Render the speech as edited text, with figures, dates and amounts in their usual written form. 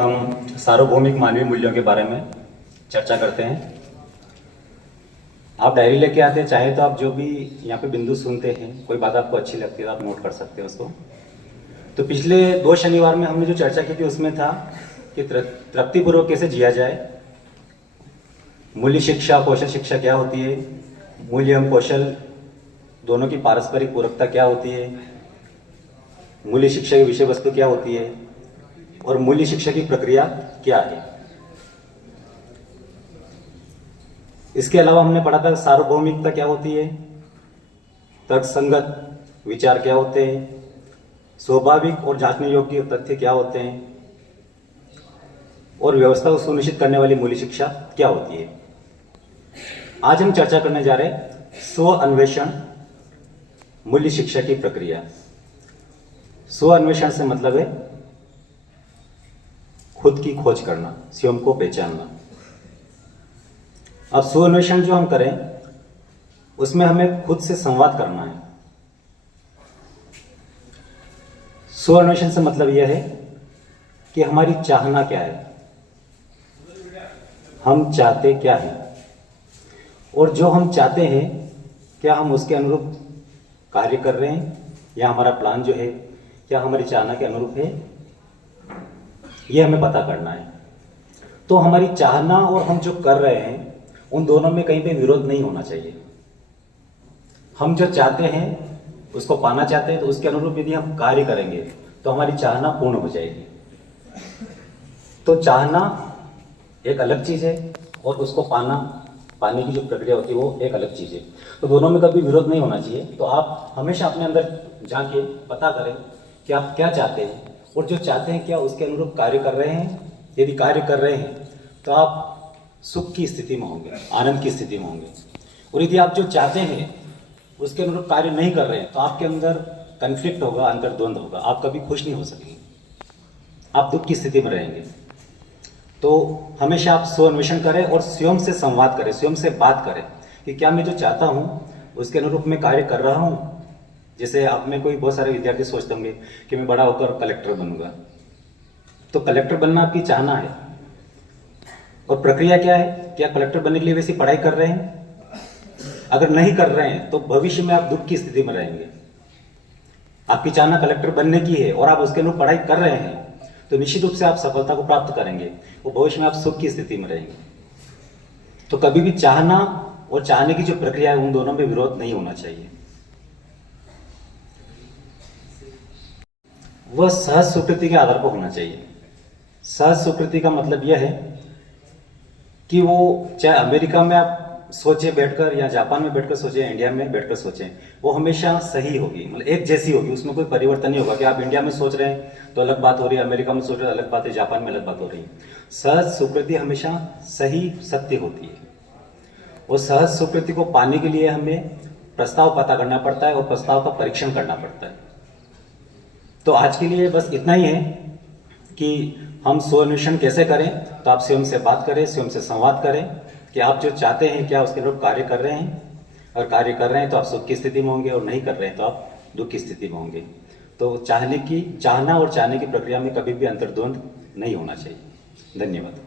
हम सार्वभौमिक मानवीय मूल्यों के बारे में चर्चा करते हैं। आप डायरी लेके आते हैं, चाहे तो आप जो भी यहाँ पे बिंदु सुनते हैं, कोई बात आपको अच्छी लगती है तो आप नोट कर सकते हैं उसको। तो पिछले 2 शनिवार में हमने जो चर्चा की थी उसमें था कि तृप्तिपूर्वक कैसे जिया जाए, मूल्य शिक्षा कौशल शिक्षा क्या होती है, मूल्य एवं कौशल दोनों की पारस्परिक पूरकता क्या होती है, मूल्य शिक्षा की विषय वस्तु क्या होती है और मूल्य शिक्षा की प्रक्रिया क्या है। इसके अलावा हमने पढ़ा था सार्वभौमिकता क्या होती है, तर्कसंगत विचार क्या होते हैं, स्वाभाविक और जांचने योग्य तथ्य क्या होते हैं और व्यवस्था को सुनिश्चित करने वाली मूल्य शिक्षा क्या होती है। आज हम चर्चा करने जा रहे हैं स्व अन्वेषण मूल्य शिक्षा की प्रक्रिया। स्व अन्वेषण से मतलब है खुद की खोज करना, स्वयं को पहचानना। अब स्व अन्वेषण जो हम करें उसमें हमें खुद से संवाद करना है। स्व अन्वेषण से मतलब यह है कि हमारी चाहना क्या है, हम चाहते क्या हैं और जो हम चाहते हैं क्या हम उसके अनुरूप कार्य कर रहे हैं या हमारा प्लान जो है क्या हमारी चाहना के अनुरूप है, यह हमें पता करना है। तो हमारी चाहना और हम जो कर रहे हैं उन दोनों में कहीं पे विरोध नहीं होना चाहिए। हम जो चाहते हैं उसको पाना चाहते हैं तो उसके अनुरूप यदि हम कार्य करेंगे तो हमारी चाहना पूर्ण हो जाएगी। तो चाहना एक अलग चीज है और उसको पाने की जो प्रक्रिया होती है वो एक अलग चीज है। तो दोनों में कभी विरोध नहीं होना चाहिए। तो आप हमेशा अपने अंदर जाके पता करें कि आप क्या चाहते हैं और जो चाहते हैं क्या उसके अनुरूप कार्य कर रहे हैं। यदि कार्य कर रहे हैं तो आप सुख की स्थिति में होंगे, आनंद की स्थिति में होंगे। और यदि आप जो चाहते हैं उसके अनुरूप कार्य नहीं कर रहे हैं तो आपके अंदर कन्फ्लिक्ट होगा, अंतर्द्वंद होगा, आप कभी खुश नहीं हो सकेंगे, आप दुख की स्थिति में रहेंगे। तो हमेशा आप स्व अन्वेषण करें और स्वयं से संवाद करें, स्वयं से बात करें कि क्या मैं जो चाहता हूँ उसके अनुरूप मैं कार्य कर रहा हूँ। जैसे आप में कोई बहुत सारे विद्यार्थी सोचते होंगे कि मैं बड़ा होकर कलेक्टर बनूंगा, तो कलेक्टर बनना आपकी चाहना है और प्रक्रिया क्या है, क्या कलेक्टर बनने के लिए वैसी पढ़ाई कर रहे हैं? अगर नहीं कर रहे हैं तो भविष्य में आप दुख की स्थिति में रहेंगे। आपकी चाहना कलेक्टर बनने की है और आप उसके अनुरूप पढ़ाई कर रहे हैं तो निश्चित रूप से आप सफलता को प्राप्त करेंगे और भविष्य में आप सुख की स्थिति में रहेंगे। तो कभी भी चाहना और चाहने की जो प्रक्रिया है उन दोनों में विरोध नहीं होना चाहिए। वह सहज स्वीकृति के आधार पर होना चाहिए। सहज स्वीकृति का मतलब यह है कि वो चाहे अमेरिका में आप सोचे बैठकर या जापान में बैठकर सोचे, इंडिया में बैठकर सोचे, वो हमेशा सही होगी, मतलब एक जैसी होगी, उसमें कोई परिवर्तन नहीं होगा कि आप इंडिया में सोच रहे हैं तो अलग बात हो रही है, अमेरिका में सोच रहे हैं अलग बात है, जापान में अलग बात हो रही है। सहज स्वीकृति हमेशा सही सत्य होती है और सहज स्वीकृति को पाने के लिए हमें प्रस्ताव पता करना पड़ता है और प्रस्ताव का परीक्षण करना पड़ता है। तो आज के लिए बस इतना ही है कि हम स्व अन्वेषण कैसे करें। तो आप स्वयं से बात करें, स्वयं से संवाद करें कि आप जो चाहते हैं क्या उसके अनुरूप कार्य कर रहे हैं। और कार्य कर रहे हैं तो आप सुख की स्थिति में होंगे और नहीं कर रहे हैं तो आप दुख की स्थिति में होंगे। तो चाहना और चाहने की प्रक्रिया में कभी भी अंतर्द्वंद नहीं होना चाहिए। धन्यवाद।